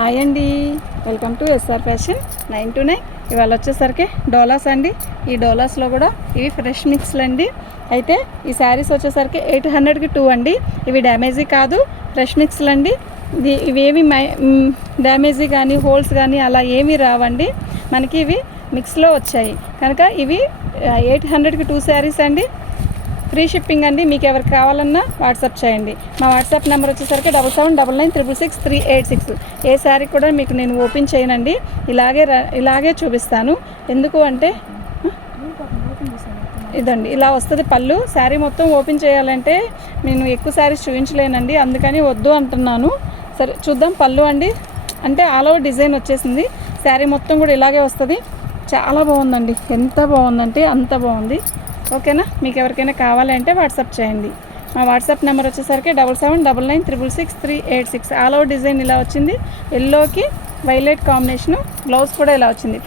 Hi అండి, welcome to SR fashion 929. ఇవాళ వచ్చేసరికి డోలాస్ అండి. ఈ డోలాస్లో కూడా ఇవి ఫ్రెష్ మిక్స్లు అండి. అయితే ఈ శారీస్ వచ్చేసరికి 800కి 2 అండి. ఇవి డ్యామేజీ కాదు, ఫ్రెష్ మిక్స్లు అండి. ఇవేమి డ్యామేజీ కానీ హోల్స్ కానీ అలా ఏమీ రావండి. మనకి ఇవి మిక్స్లో వచ్చాయి కనుక ఇవి 800కి 2 శారీస్ అండి. ఫ్రీ షిప్పింగ్ అండి. మీకు ఎవరికి కావాలన్నా వాట్సాప్ చేయండి. మా వాట్సాప్ నెంబర్ వచ్చేసరికి 7799966386. ఏ శారీ కూడా మీకు నేను ఓపెన్ చేయనండి, ఇలాగే చూపిస్తాను. ఎందుకు అంటే ఇదండి ఇలా వస్తుంది పళ్ళు. శారీ మొత్తం ఓపెన్ చేయాలంటే నేను ఎక్కువ శారీస్ చూపించలేనండి, అందుకని వద్దు అంటున్నాను. సరే చూద్దాం. పళ్ళు అండి అంటే ఆల్ ఓవర్ డిజైన్ వచ్చేసింది. శారీ మొత్తం కూడా ఇలాగే వస్తుంది. చాలా బాగుందండి, ఎంత బాగుందంటే అంత బాగుంది. ఓకేనా, మీకు ఎవరికైనా కావాలంటే వాట్సాప్ చేయండి. మా వాట్సాప్ నెంబర్ వచ్చేసరికి 7799966386. ఆల్ ఓవర్ డిజైన్ ఇలా వచ్చింది. ఎల్లోకి వైలెట్ కాంబినేషను. బ్లౌజ్ కూడా ఇలా వచ్చింది.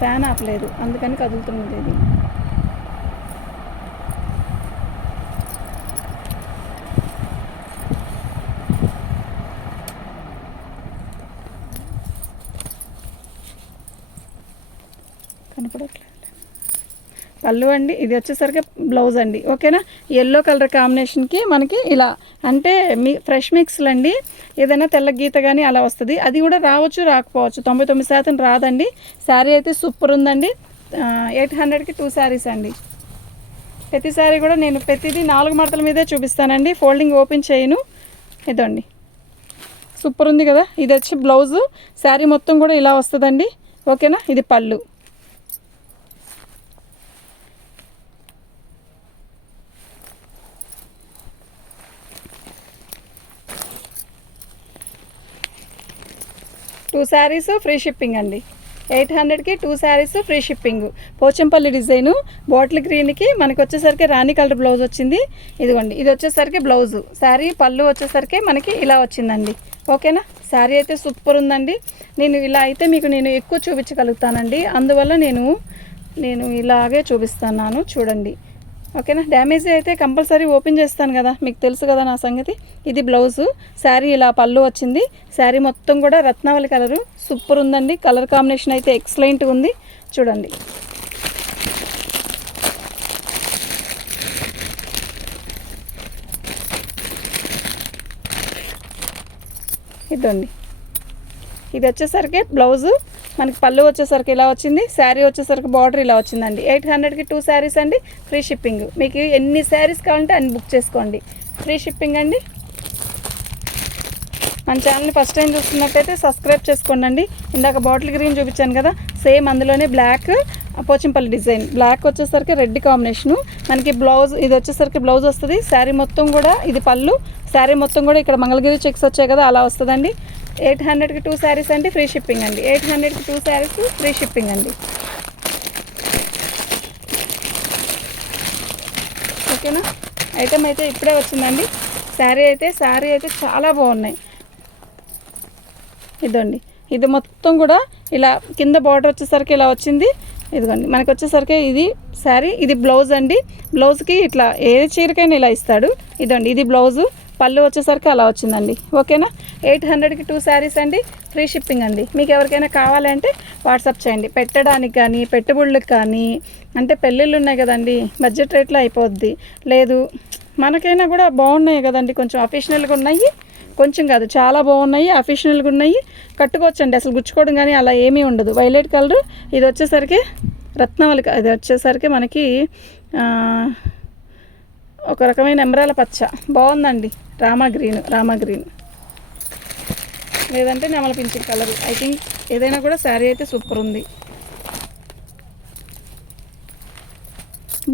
ఫ్యాన్ ఆపలేదు, అందుకని కదులుతున్నది ఇది. కనపడట్లేదు. పళ్ళు అండి, ఇది వచ్చేసరికి బ్లౌజ్ అండి. ఓకేనా, ఎల్లో కలర్ కాంబినేషన్కి మనకి ఇలా అంటే ఫ్రెష్ మిక్స్లు అండి. ఏదైనా తెల్ల గీత కానీ అలా వస్తుంది. అది కూడా రావచ్చు రాకపోవచ్చు, 99% రాదండి. శారీ అయితే సూపర్ ఉందండి. 800కి 2 శారీస్ అండి. ప్రతి శారీ కూడా నేను ప్రతిదీ 4 మడతల మీదే చూపిస్తానండి, ఫోల్డింగ్ ఓపెన్ చేయను. ఇదండి సూపర్ ఉంది కదా. ఇది వచ్చి బ్లౌజు. శారీ మొత్తం కూడా ఇలా వస్తుందండి. ఓకేనా, ఇది పళ్ళు. టూ శారీస్ ఫ్రీ షిప్పింగ్ అండి. 800కి 2 saris free shipping. Pochampally design, bottle గ్రీన్కి మనకి వచ్చేసరికి రాణి కలర్ బ్లౌజ్ వచ్చింది. ఇదిగోండి, ఇది వచ్చేసరికి బ్లౌజు. శారీ పళ్ళు వచ్చేసరికి మనకి ఇలా వచ్చిందండి. ఓకేనా, శారీ అయితే సూపర్ ఉందండి. నేను ఇలా అయితే మీకు నేను ఎక్కువ చూపించగలుగుతానండి, అందువల్ల నేను ఇలాగే చూపిస్తున్నాను. చూడండి. ఓకేనా, డ్యామేజ్ అయితే కంపల్సరీ ఓపెన్ చేస్తాను కదా, మీకు తెలుసు కదా నా సంగతి. ఇది బ్లౌజు. శారీ ఇలా పళ్ళు వచ్చింది. శారీ మొత్తం కూడా రత్నావళి కలరు. సూపర్ ఉందండి. కలర్ కాంబినేషన్ అయితే ఎక్సలెంట్గా ఉంది. చూడండి. ఇదండి, ఇది వచ్చేసరికి బ్లౌజు. మనకి పళ్ళు వచ్చేసరికి ఇలా వచ్చింది. శారీ వచ్చేసరికి బార్డర్ ఇలా వచ్చిందండి. 800కి 2 శారీస్ అండి. Free shipping. మీకు ఎన్ని శారీస్ కావాలంటే అన్ని బుక్ చేసుకోండి. ఫ్రీ షిప్పింగ్ అండి. మన ఛానల్ని ఫస్ట్ టైం చూస్తున్నట్టయితే సబ్స్క్రైబ్ చేసుకోండి. ఇందాక బాటిల్ గ్రీన్ చూపించాను కదా, సేమ్ అందులోనే బ్లాక్ పోచంపల్లి డిజైన్. బ్లాక్ వచ్చేసరికి రెడ్ కాంబినేషను. మనకి బ్లౌజ్ ఇది వచ్చేసరికి బ్లౌజ్ వస్తుంది. శారీ మొత్తం కూడా ఇది పళ్ళు. శారీ మొత్తం కూడా ఇక్కడ మంగళగిరి చెక్స్ వచ్చాయి కదా, అలా వస్తుందండి. 800కి 2 శారీస్ అండి. ఫ్రీ షిప్పింగ్ అండి. 800కి 2 శారీస్ ఫ్రీ షిప్పింగ్ అండి. ఓకేనా, ఐటమ్ అయితే ఇప్పుడే వచ్చిందండి. శారీ అయితే చాలా బాగున్నాయి. ఇదండి, ఇది మొత్తం కూడా ఇలా కింద బార్డర్ వచ్చేసరికి ఇలా వచ్చింది. ఇదిగోండి, మనకి వచ్చేసరికి ఇది శారీ, ఇది బ్లౌజ్ అండి. బ్లౌజ్కి ఇట్లా ఏ చీరకైనా ఇలా ఇస్తాడు. ఇదండి, ఇది బ్లౌజు. పళ్ళు వచ్చేసరికి అలా వచ్చిందండి. ఓకేనా, 800కి 2 శారీస్ అండి. ఫ్రీ షిప్పింగ్ అండి. మీకు ఎవరికైనా కావాలంటే వాట్సాప్ చేయండి. పెట్టడానికి కానీ పెట్టుబడులకు కానీ, అంటే పెళ్ళిళ్ళు ఉన్నాయి కదండి, బడ్జెట్ రేట్లో అయిపోద్ది. లేదు మనకైనా కూడా బాగున్నాయి కదండి, కొంచెం అఫీషనల్గా ఉన్నాయి. కొంచెం కాదు, చాలా బాగున్నాయి, అఫీషనల్గా ఉన్నాయి. కట్టుకోవచ్చండి, అసలు గుచ్చుకోవడం కానీ అలా ఏమీ ఉండదు. Violet colour. ఇది వచ్చేసరికి రత్నావళి. ఇది వచ్చేసరికి మనకి ఒక రకమైన ఎమరాల పచ్చ. బాగుందండి. రామా గ్రీన్ లేదంటే నెమల పింఛన్ కలరు. ఐ థింక్ ఏదైనా కూడా శారీ అయితే సూపర్ ఉంది.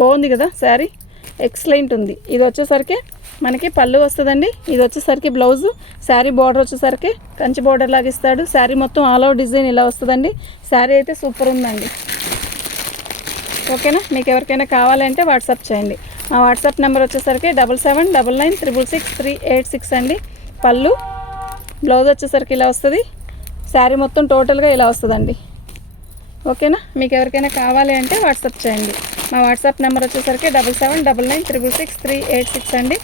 బాగుంది కదా శారీ, ఎక్సలెంట్ ఉంది. ఇది వచ్చేసరికి మనకి పళ్ళు వస్తుందండి. ఇది వచ్చేసరికి బ్లౌజు. శారీ బార్డర్ వచ్చేసరికి కంచి బార్డర్ లాగా ఇస్తాడు. శారీ మొత్తం ఆల్ ఓవర్ డిజైన్ ఇలా వస్తుందండి. శారీ అయితే సూపర్ ఉందండి. ఓకేనా, మీకు ఎవరికైనా కావాలంటే వాట్సాప్ చేయండి. మా వాట్సాప్ నెంబర్ వచ్చేసరికి 7799966386 అండి. పళ్ళు, బ్లౌజ్ వచ్చేసరికి ఇలా వస్తుంది. శారీ మొత్తం టోటల్గా ఇలా వస్తుందండి. ఓకేనా, మీకు ఎవరికైనా కావాలి అంటే వాట్సాప్ చేయండి. మా వాట్సాప్ నెంబర్ వచ్చేసరికి 7799966386 అండి.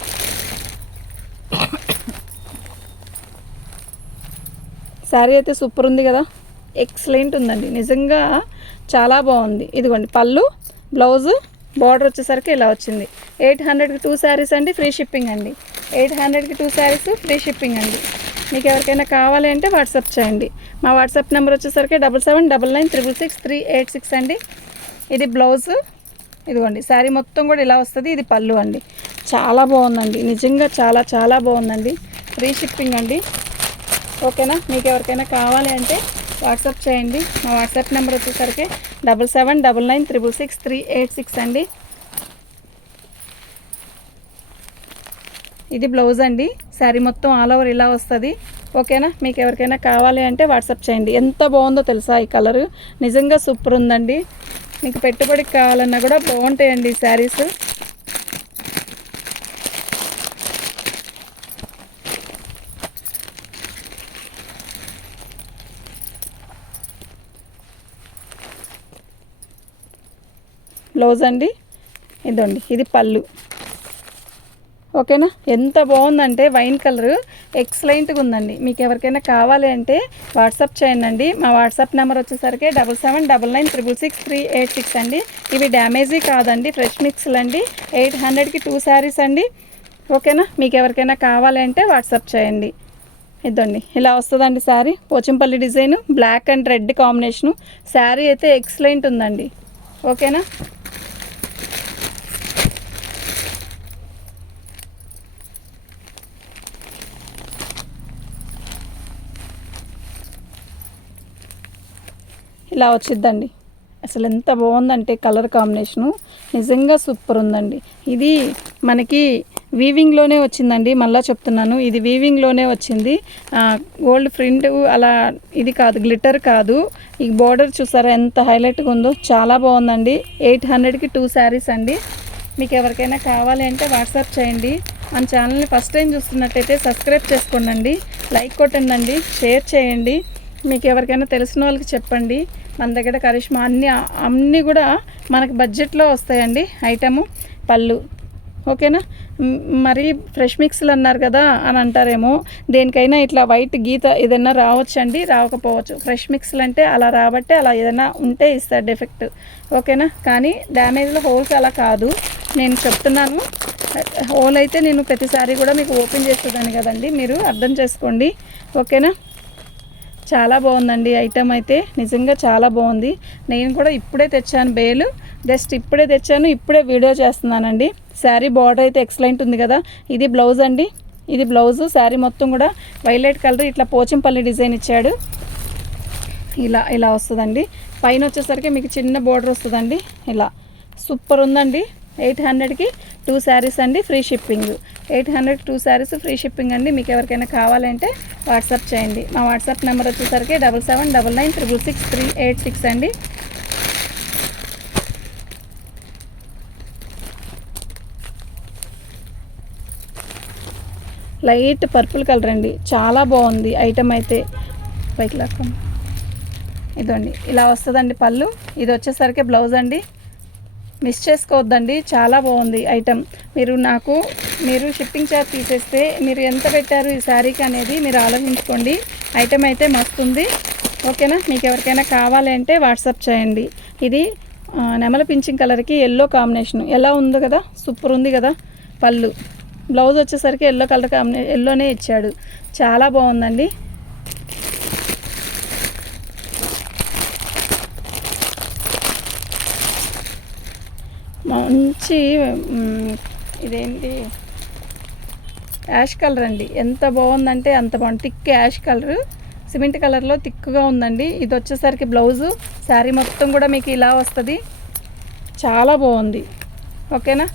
శారీ అయితే సూపర్ ఉంది కదా, ఎక్సలెంట్ ఉందండి, నిజంగా చాలా బాగుంది. ఇదిగోండి పళ్ళు, బ్లౌజు, బార్డర్ వచ్చేసరికి ఇలా వచ్చింది. 800కి 2 శారీస్ అండి, ఫ్రీ షిప్పింగ్ అండి. 800కి 2 శారీస్ ఫ్రీ షిప్పింగ్ అండి. మీకు ఎవరికైనా కావాలి అంటే వాట్సాప్ చేయండి. మా వాట్సాప్ నెంబర్ వచ్చేసరికి 7799666386 అండి. ఇది బ్లౌజు, ఇదిగోండి శారీ మొత్తం కూడా ఇలా వస్తుంది. ఇది పళ్ళు అండి, చాలా బాగుందండి, నిజంగా చాలా చాలా బాగుందండి. ఫ్రీ షిప్పింగ్ అండి. ఓకేనా, మీకు ఎవరికైనా కావాలి అంటే వాట్సాప్ చేయండి. మా వాట్సాప్ నెంబర్ వచ్చేసరికి 7799666386 అండి. ఇది బ్లౌజ్ అండి, శారీ మొత్తం ఆల్ ఓవర్ ఇలా వస్తుంది. ఓకేనా, మీకు ఎవరికైనా కావాలి అంటే వాట్సాప్ చేయండి. ఎంత బాగుందో తెలుసా ఈ కలరు, నిజంగా సూపర్ ఉందండి. మీకు పెట్టుబడికి కావాలన్నా కూడా బాగుంటాయండి ఈ శారీస్. బ్లౌజ్ అండి, ఇదండి ఇది పళ్ళు. ఓకేనా, ఎంత బాగుందంటే వైన్ కలర్ ఎక్సలెంట్గా ఉందండి. మీకు ఎవరికైనా కావాలి అంటే వాట్సాప్ చేయండి. మా వాట్సాప్ నెంబర్ వచ్చేసరికి 7799666386 అండి. ఇవి డ్యామేజీ కాదండి, ఫ్రెష్ మిక్స్లు అండి. 800కి 2 శారీస్ అండి. ఓకేనా, మీకు ఎవరికైనా కావాలి అంటే వాట్సాప్ చేయండి. ఇదండి ఇలా వస్తుందండి sari, Pochampally design, black and red combination. Sari అయితే ఎక్సలెంట్ ఉందండి. ఓకేనా, ఇలా వచ్చిద్దండి. అసలు ఎంత బాగుందంటే కలర్ కాంబినేషను, నిజంగా సూపర్ ఉందండి. ఇది మనకి వీవింగ్లోనే వచ్చిందండి, మళ్ళీ చెప్తున్నాను, ఇది వీవింగ్లోనే వచ్చింది. గోల్డ్ ప్రింట్ అలా ఇది కాదు, గ్లిటర్ కాదు. ఈ బోర్డర్ చూసారా ఎంత హైలైట్గా ఉందో, చాలా బాగుందండి. 800కి 2 శారీస్ అండి. మీకు ఎవరికైనా కావాలి అంటే వాట్సాప్ చేయండి. మన ఛానల్ని ఫస్ట్ టైం చూస్తున్నట్టయితే సబ్స్క్రైబ్ చేసుకోండి, లైక్ కొట్టండి, షేర్ చేయండి. మీకు ఎవరికైనా తెలిసిన వాళ్ళకి చెప్పండి. మన దగ్గర కరిష్మా అన్నీ కూడా మనకి బడ్జెట్లో వస్తాయండి ఐటము. పళ్ళు ఓకేనా. మరి ఫ్రెష్ మిక్స్లు అన్నారు కదా అని అంటారేమో, దేనికైనా ఇట్లా వైట్ గీత ఏదైనా రావచ్చండి, రావకపోవచ్చు. ఫ్రెష్ మిక్స్లు అంటే అలా రాబట్టే అలా ఏదైనా ఉంటే ఇస్తారు డెఫెక్ట్, ఓకేనా. కానీ డ్యామేజ్లో హోల్స్ అలా కాదు, నేను చెప్తున్నాను. హోల్ అయితే నేను ప్రతిసారి కూడా మీకు ఓపెన్ చేసేదాన్ని కదండి, మీరు అర్థం చేసుకోండి, ఓకేనా. చాలా బాగుందండి ఐటమ్ అయితే, నిజంగా చాలా బాగుంది. నేను కూడా ఇప్పుడే తెచ్చాను బేలు, జస్ట్ ఇప్పుడే తెచ్చాను, ఇప్పుడే వీడియో చేస్తున్నానండి. శారీ బార్డర్ అయితే ఎక్సలెంట్ ఉంది కదా. ఇది బ్లౌజ్ అండి, ఇది బ్లౌజు. శారీ మొత్తం కూడా వైలెట్ కలర్ ఇట్లా పోచంపల్లి డిజైన్ ఇచ్చాడు. ఇలా వస్తుందండి. పైన వచ్చేసరికి మీకు చిన్న బార్డర్ వస్తుందండి. ఇలా సూపర్ ఉందండి. 800కి 2 శారీస్ అండి, ఫ్రీ షిప్పింగ్. 800కి 2 శారీస్ ఫ్రీ షిప్పింగ్ అండి. మీకు ఎవరికైనా కావాలంటే వాట్సాప్ చేయండి. మా వాట్సాప్ నెంబర్ వచ్చేసరికి 7799666386 అండి. లైట్ పర్పుల్ కలర్ అండి, చాలా బాగుంది ఐటమ్ అయితే. పైకి లాక్కం, ఇదండి ఇలా వస్తుందండి పళ్ళు. ఇది వచ్చేసరికి బ్లౌజ్ అండి, మిస్ చేసుకోవద్దండి, చాలా బాగుంది ఐటమ్. మీరు షిప్పింగ్ ఛార్జ్ తీసేస్తే మీరు ఎంత పెట్టారు ఈ శారీకి అనేది మీరు ఆలోచించుకోండి. ఐటమ్ అయితే మస్తుంది, ఓకేనా. మీకు ఎవరికైనా కావాలి అంటే వాట్సాప్ చేయండి. ఇది నెమల పింఛింగ్ కలర్కి ఎల్లో కాంబినేషన్ ఎలా ఉంది కదా, సూపర్ ఉంది కదా. పళ్ళు, బ్లౌజ్ వచ్చేసరికి ఎల్లో కలర్ ఎల్లోనే ఇచ్చాడు, చాలా బాగుందండి. మంచి ఇదేంటి యాష్ కలర్ అండి, ఎంత బాగుందంటే అంత బాగుంది. థిక్ యాష్ కలర్, సిమెంట్ కలర్లో థిక్గా ఉందండి. ఇది వచ్చేసరికి బ్లౌజు, శారీ మొత్తం కూడా మీకు ఇలా వస్తుంది, చాలా బాగుంది, ఓకేనా.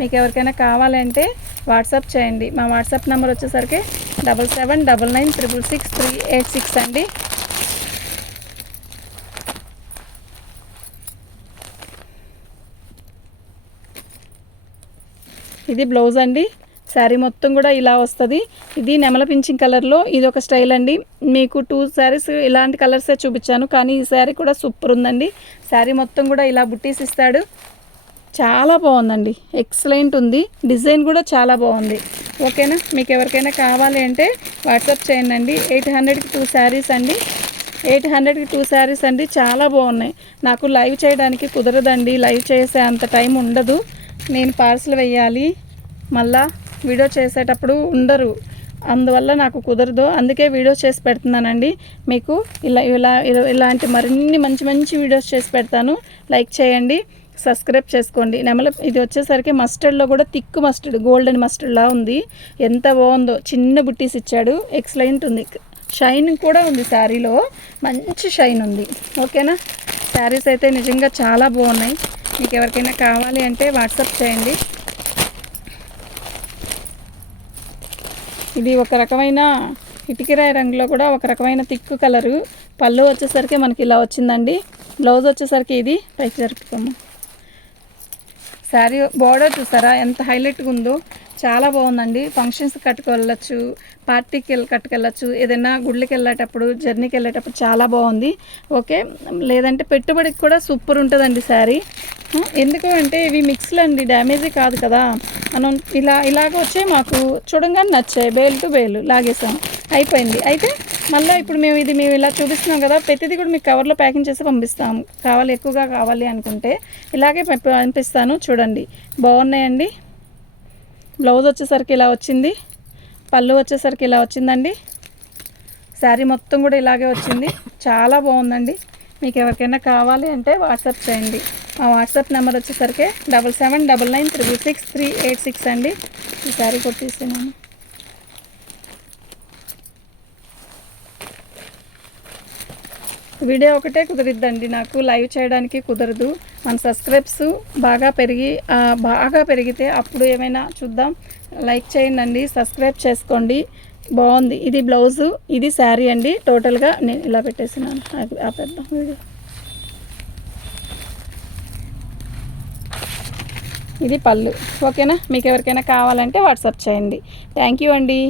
మీకు ఎవరికైనా కావాలంటే వాట్సాప్ చేయండి. మా వాట్సాప్ నెంబర్ వచ్చేసరికి 7799666386 అండి. ఇది బ్లౌజ్ అండి, శారీ మొత్తం కూడా ఇలా వస్తుంది. ఇది నెమల పింఛింగ్ కలర్లో ఇది ఒక స్టైల్ అండి. మీకు 2 శారీస్ ఇలాంటి కలర్సే చూపించాను, కానీ ఈ శారీ కూడా సూపర్ ఉందండి. శారీ మొత్తం కూడా ఇలా బుట్టీస్ ఇస్తాడు, చాలా బాగుందండి, ఎక్సలెంట్ ఉంది. డిజైన్ కూడా చాలా బాగుంది. ఓకేనా, మీకు ఎవరికైనా కావాలి అంటే వాట్సాప్ చేయండి. 800కి 2 శారీస్ అండి. 800కి 2 శారీస్ అండి. చాలా బాగున్నాయి. నాకు లైవ్ చేయడానికి కుదరదండి, లైవ్ చేసే అంత టైం ఉండదు. నేను పార్సల్ వేయాలి, మళ్ళా వీడియో చేసేటప్పుడు ఉండరు, అందువల్ల నాకు కుదరదు. అందుకే వీడియో చేసి పెడుతున్నానండి మీకు. ఇలాంటి మరిన్ని మంచి మంచి వీడియోస్ చేసి పెడతాను. లైక్ చేయండి, సబ్స్క్రైబ్ చేసుకోండి. ఇది వచ్చేసరికి మస్టర్డ్లో కూడా థిక్ మస్టర్డ్, గోల్డెన్ మస్టర్డ్లా ఉంది. ఎంత బాగుందో, చిన్న బుట్టీస్ ఇచ్చాడు, ఎక్సలెంట్ ఉంది. షైన్ కూడా ఉంది, శారీలో మంచి షైన్ ఉంది. ఓకేనా, శారీస్ అయితే నిజంగా చాలా బాగున్నాయి. మీకు ఎవరికైనా కావాలి అంటే వాట్సాప్ చేయండి. ఇది ఒక రకమైన ఇటుకిరాయి రంగులో కూడా ఒక రకమైన థిక్ కలరు. పళ్ళు వచ్చేసరికి మనకి ఇలా వచ్చిందండి. బ్లౌజ్ వచ్చేసరికి ఇది పైకి జరుపుతాము. శారీ బోర్డర్ చూసారా ఎంత హైలైట్గా ఉందో, చాలా బాగుందండి. ఫంక్షన్స్ కట్టుకెళ్ళచ్చు, పార్టీకి కట్టుకెళ్ళచ్చు, ఏదైనా గుళ్ళకి వెళ్ళేటప్పుడు, జర్నీకి వెళ్ళేటప్పుడు చాలా బాగుంది. ఓకే, లేదంటే పెట్టుబడికి కూడా సూపర్ ఉంటుందండి శారీ. ఎందుకు అంటే ఇవి మిక్స్లు అండి, డ్యామేజీ కాదు కదా. మనం ఇలాగ వచ్చాయి, మాకు చూడంగానే నచ్చాయి. బేల్ టు బేలు లాగేసాం, అయిపోయింది. అయితే మళ్ళీ ఇప్పుడు మేము ఇలా చూపిస్తున్నాం కదా, ప్రతిదీ కూడా మీకు కవర్లో ప్యాకింగ్ చేసి పంపిస్తాము. ఎక్కువగా కావాలి అనుకుంటే ఇలాగే పంపిస్తాను. చూడండి, బాగున్నాయండి. బ్లౌజ్ వచ్చేసరికి ఇలా వచ్చింది, పళ్ళు వచ్చేసరికి ఇలా వచ్చిందండి. శారీ మొత్తం కూడా ఇలాగే వచ్చింది, చాలా బాగుందండి. మీకు ఎవరికైనా కావాలి అంటే వాట్సాప్ చేయండి. మా వాట్సాప్ నెంబర్ వచ్చేసరికి 7799366386 అండి. ఈ శారీ కొట్టేసాను. వీడియో ఒకటే కుదిరిద్దండి, నాకు లైవ్ చేయడానికి కుదరదు. మన సబ్స్క్రైబ్స్ బాగా పెరిగితే అప్పుడు ఏమైనా చూద్దాం. లైక్ చేయండి, సబ్స్క్రైబ్ చేసుకోండి. బాగుంది. ఇది బ్లౌజు, ఇది శారీ అండి. టోటల్గా నేను ఇలా పెట్టేసినాను. ఆపేద్దాం వీడియో. ఇది పళ్ళు. ఓకేనా, మీకు ఎవరికైనా కావాలంటే వాట్సాప్ చేయండి. థ్యాంక్ యూ అండి.